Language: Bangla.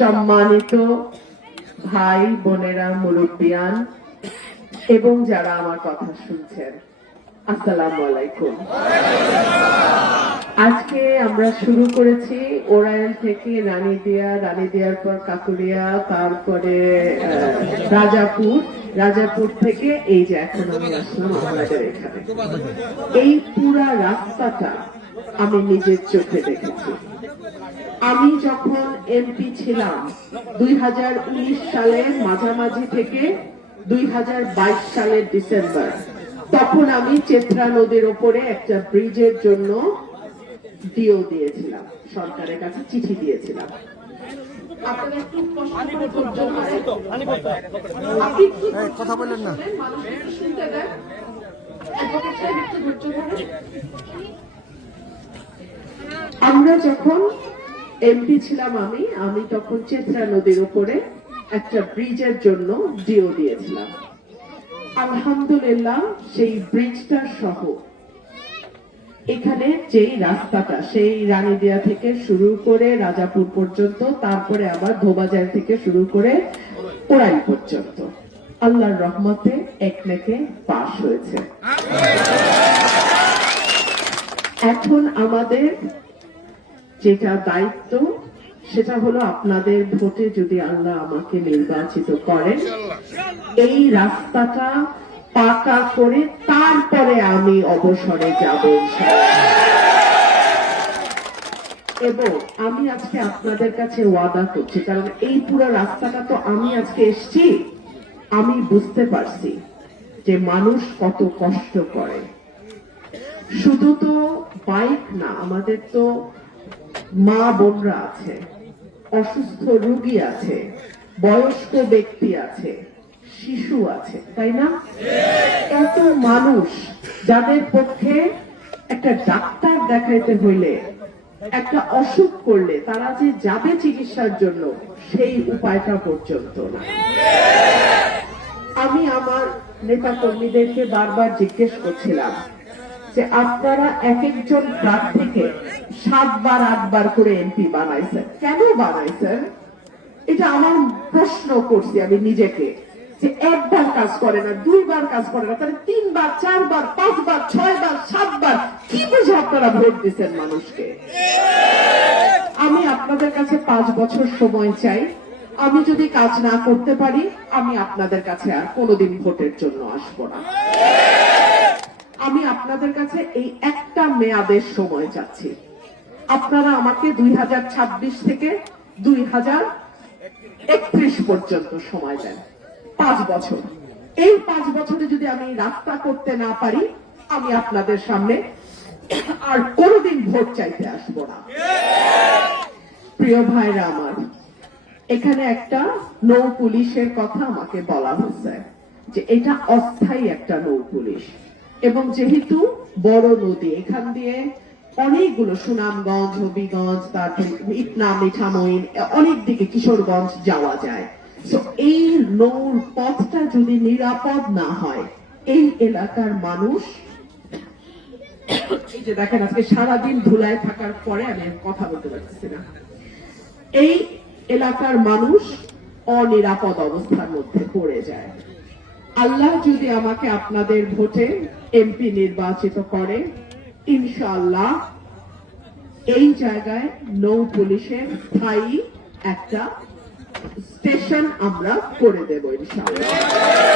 সম্মানিত ভাই, বোনেরা, মুরব্বিয়ান এবং যারা আমার কথা শুনছেন, আসসালামু আলাইকুম। আজকে আমরা শুরু করেছি ওরায়ন থেকে রানীদিয়া রানীদিয়ার পর কাকুরিয়া তারপরে রাজাপুর। রাজাপুর থেকে এই যে এখন আমি আসলাম আপনাদের এখানে। এই পুরা রাস্তাটা আমি নিজের চোখে দেখেছি। আমি যখন এমপি ছিলাম দুই হাজার উনিশ সালের মাঝামাঝি থেকে দুই হাজার বাইশ সালের ডিসেম্বর তখন আমি চেত্রা নদীর ওপরে একটা ব্রিজের জন্য ডিও দিয়েছিলাম সরকারের কাছে চিঠি দিয়েছিলাম। কথা বললেন না শোনেন, মানুষ একটু শুনতে দেন। অ্যাডভোকেট সাহেব একটু ধৈর্য ধরেন। আমরা যখন এমপি ছিলাম আমি আমি তখন চেত্রা নদীর উপরে একটা ব্রিজের জন্য ডিও দিয়েছিলাম। আলহামদুলিল্লাহ, সেই ব্রিজটা সহ। এখানে যেই রাস্তাটা, সেই রানীদিয়া থেকে শুরু করে রাজাপুর পর্যন্ত, তারপরে আবার ধোবাজার থেকে শুরু করে ওরাই পর্যন্ত। আল্লাহর রহমতে একমেকে পাশ হয়েছে। এখন আমাদের যেটা দায়িত্ব সেটা হলো আপনাদের ভোটে যদি আল্লাহ আমাকে নির্বাচিত করেন এই রাস্তাটা পাকা করে তারপরে আমি অবসরে যাব এবং আমি আজকে আপনাদের কাছে ওয়াদা করছি কারণ এই পুরো রাস্তাটা তো আমি আজকে এসছি আমি বুঝতে পারছি যে মানুষ কত কষ্ট করে। শুধু তো বাইক না আমাদের তো মা বোনরা আছে, অসুস্থ রোগী আছে, বয়স্ক ব্যক্তি আছে, শিশু আছে, তাই না? এত মানুষ যাদের পক্ষে একটা ডাক্তার দেখাইতে হইলে, একটা অসুখ করলে তারা যে যাবে চিকিৎসার জন্য, সেই উপায়টা পর্যন্ত আমি আমার নেতা কর্মীদেরকে বারবার জিজ্ঞেস করছিলাম যে আপনারা এক একজন প্রার্থীকে সাতবার, আটবার করে এমপি বানাইছেন। কেন বানাইছেন? এটা আমার প্রশ্ন করছি আমি নিজেকে, যে একবার কাজ করে না, দুইবার কাজ করে না, তাহলে তিনবার, চারবার, পাঁচবার, ছয়বার, সাতবার, কি বুঝে আপনারা ভোট দিচ্ছেন মানুষকে? আমি আপনাদের কাছে পাঁচ বছর সময় চাই। আমি যদি কাজ না করতে পারি, আমি আপনাদের কাছে আর কোনোদিন ভোটের জন্য আসব না। আমি আপনাদের কাছে এই একটা মেয়াদের সময় চাচ্ছি। আপনারা আমাকে দুই হাজার ছাব্বিশ থেকে দুই পর্যন্ত সময় দেন। পাঁচ বছর। এই পাঁচ বছরে যদি আমি রাস্তা করতে না পারি, আমি আপনাদের সামনে আর কোনোদিন ভোট চাইতে আসব না। প্রিয় ভাইরা আমার, এখানে একটা নৌ পুলিশের কথা আমাকে বলা হয়েছে যে এটা অস্থায়ী একটা নৌ পুলিশ। এবং যেহেতু বড় নদী, এখান দিয়ে অনেকগুলো সুনামগঞ্জ, হবিগঞ্জ তারপর ইটনা মিঠামইন অনেক দিকে কিশোরগঞ্জ যাওয়া যায়। তো এই নৌর পথটা যদি নিরাপদ না হয়, এই এলাকার মানুষ, এই যে দেখেন, আজকে সারাদিন ধুলায় থাকার পরে আমি কথা বলতে পারতেছি না। এই এলাকার মানুষ অনিরাপদ অবস্থার মধ্যে পড়ে যায়। আল্লাহ যদি আমাকে আপনাদের ভোটে এমপি নির্বাচিত করে, ইনশাআল্লাহ এই জায়গায় নৌ পুলিশের স্থায়ী একটা স্টেশন আমরা করে দেব, ইনশাআল্লাহ।